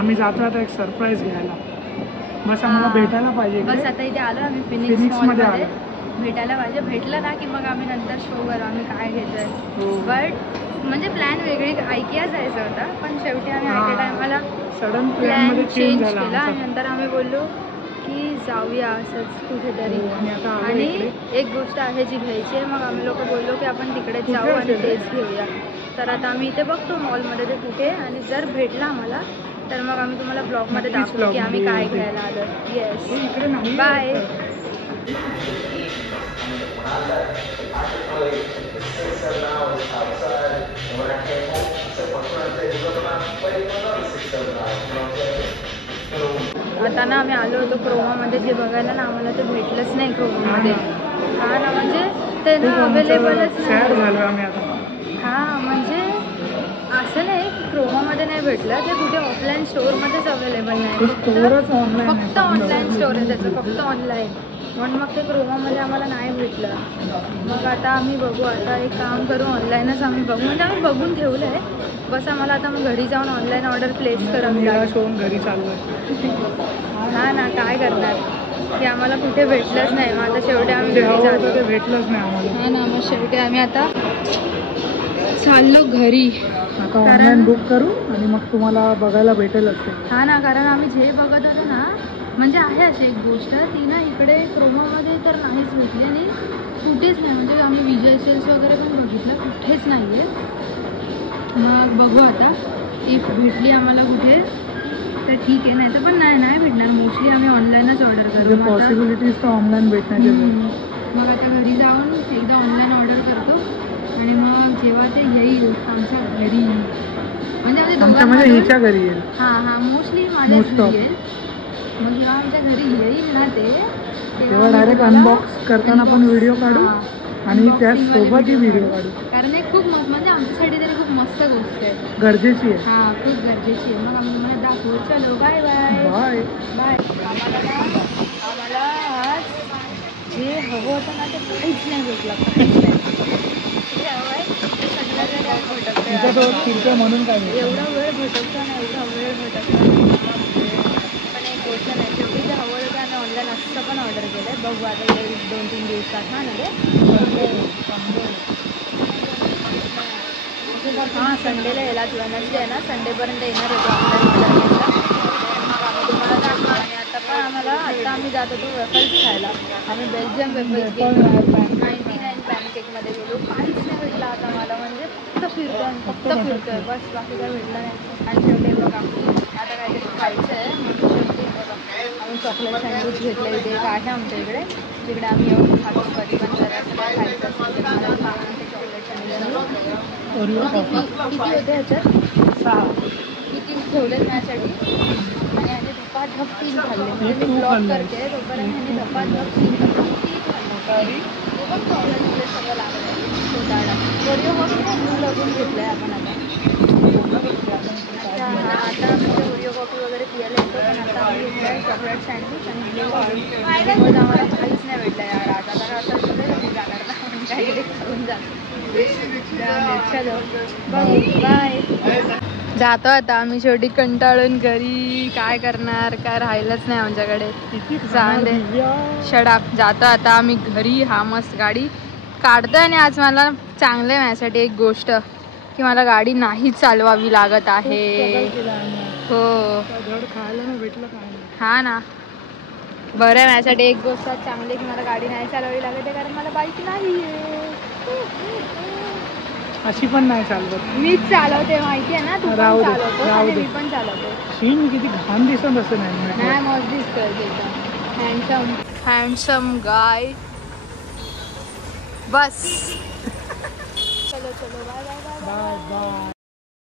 आम्ही जातो आता एक सरप्राईज घ्यायला. बस आम्हाला भेटायला पाहिजे. बस आता इथे आलो आम्ही फिनिक्स मध्ये मॉलमध्ये भेटायला पाहिजे. भेटलं ना की मग आम्ही नंतर शो करू आम्ही काय घेतोय. बट म्हणजे प्लॅन वेगळी ऐकिया जायचं होता, पण शेवटी आम्ही ऐक्या टायमाला सडन प्लॅन चेंज केला आणि नंतर आम्ही बोललो की जाऊया असंच कुठेतरी. आणि एक गोष्ट आहे जी घ्यायची आहे, मग आम्ही लोक बोललो की आपण तिकडेच जाऊ आणि तेच घेऊया. तर आता आम्ही इथे बघतो मॉलमध्ये ते कुठे, आणि जर भेटला आम्हाला तर मग आम्ही तुम्हाला ब्लॉगमध्ये दाखवू की आम्ही काय घ्यायला आलो. Yes, bye. आता ना आम्ही आलो होतो क्रोमामध्ये, जे बघायला ना आम्हाला ते भेटलंच नाही क्रोमामध्ये. हा ना, म्हणजे ते ना अवेलेबलच नाही. हां, म्हणजे असं नाही की क्रोमामध्ये नाही भेटलं, ते कुठे ऑफलाईन स्टोअरमध्येच अवेलेबल नाही. फक्त ऑनलाईन स्टोअर आहे त्याचं, फक्त ऑनलाईन. म्हणून मग ते क्रोमामध्ये आम्हाला नाही भेटलं. मग आता आम्ही बघू, आता एक काम करू, ऑनलाईनच आम्ही बघू. म्हणजे आम्ही बघून ठेवलं आहे, बस आम्हाला आता मग घरी जाऊन ऑनलाईन ऑर्डर प्लेस करावी लागेल. घरी चाललो. हां ना, काय करणार की आम्हाला कुठे भेटलंच नाही. मग आता शेवटी आम्ही घरी जातो. भेटलंच नाही आम्हाला. हां ना, मग शेवटी आम्ही आता चाललो घरी. आता ऑनलाईन बुक करू आणि मग तुम्हाला बघायला भेटेल असते. हां ना, कारण आम्ही जे बघत होतो ना, म्हणजे आहे अशी एक गोष्ट, ती ना इकडे क्रोमामध्ये तर नाहीच भेटली आणि कुठेच नाही. म्हणजे आम्ही विजय सेल्स वगैरे पण बघितलं, कुठेच नाही आहे. मग बघू आता, इफ भेटली आम्हाला कुठे तर ठीक आहे, नाही तर पण नाही भेटणार. मोस्टली आम्ही ऑनलाईनच ऑर्डर करू. पॉसिबिलिटीज तर ऑनलाईन भेटण्याचे. मग आता घरी जाऊन एकदा ऑनलाईन ऑर्डर करतो आणि मग जेव्हा ते येईल आमच्या घरी, म्हणजे हिच्या घरी येईल. हां, मोस्टली माझ्याच घरी येईल. मग जेव्हा आमच्या घरी येईल ना तेव्हा डायरेक्ट अनबॉक्स करताना पण व्हिडिओ काढू आणि त्यासोबतही व्हिडिओ काढू. कारण एक खूप मस्त, म्हणजे आमच्यासाठी तरी खूप मस्त गोष्ट आहे, गरजेची आहे. हां, खूप गरजेची आहे. मग आम्ही तुम्हाला दाखवू. चलो, बाय बाय बाय बाय. आम्हाला आज जे हवं होतं ना ते काहीच नाही भेटलं, काहीच नाही. जे हवं आहे ते सगळं जरी आम्ही भटकतो, म्हणून काय एवढा वेळ भटकतो ना, एवढा वेळ भटकतो. पण एक गोष्ट नाही, शेवटी जे हवं होतं ते आम्ही ऑनलाईन असं पण ऑर्डर केलं आहे. बघू आता येईल 2-3 दिवसात. हां ना रे, हां, संडेला यायला वेडनेसडे आहे ना, संडेपर्यंत येणार आहे तो ऑनलाईन ऑर्डर केला. मग आम्ही तुम्हाला दाखवू. आणि आता आम्ही जात होतो वेफल्स खायला. आम्ही बेल्जियम वेफल्स गेलो, 99 पॅनकेकमध्ये गेलो. काहीच नाही भेटलं आता मला, म्हणजे फक्त फिरतोय बस, बाकी काय भेटलं नाही. आणि शेवटी बघा आता काहीतरी खायचं आहे, म्हणून शेवटी बघा आम्ही चॉकलेट सँडविच घेतलं. इथे एक आहे आमच्या इकडे, जिकडे आम्ही येऊन खातो कधी पण. जर असं काय खायचं असेल तर मला खाऊन ते चॉकलेट सँडविच. किती होते ह्याच्यात? 6. किती ठेवलेत माझ्यासाठी, आणि ह्याने धपाधप 3 खाल्ले. म्हणजे मी ब्लॉग करते तोपर्यंत ह्याने धपाधप 3 खाल्ले. ते पण चॉकलेट सगळं लागलं आहे. ओरिओ कॉफी ब्लू लगून घेतलं आहे आपण आता. आता म्हणजे ओरिओ कॉफी वगैरे पियायला येतो, पण आता आम्ही घेतलं आहे चॉकलेट सँडविच आणि ब्लू कॉफी. बिकॉज आम्हाला काहीच नाही भेटलं यार आज. आता असं थोडं घरी जाणार ना, म्हणून काहीतरी खाऊन जातो. चलो बाय. जातो आता आम्ही शेवटी कंटाळून घरी. काय करणार, काय राहिलंच नाही आमच्याकडे. जाऊन शडाप. जातो आता आम्ही घरी. हा मस्त गाडी काढतोय आणि आज मला चांगलं आहे माझ्यासाठी एक गोष्ट की मला गाडी नाही चालवावी लागत आहे. हो, हा ना, बरं आहे माझ्यासाठी एक गोष्ट चांगली की मला गाडी नाही चालवावी लागत आहे, कारण मला बाईक नाही आहे. अशी पण नाही चालवत, मीच चालवते माहिती आहे ना. तू पण चालवतो आणि मी पण चालवते. मी किती घाण दिसत असं नाही, मस्त दिसतोय एकदम हँडसम गाय. बस. चलो बाय बाय बाय बाय.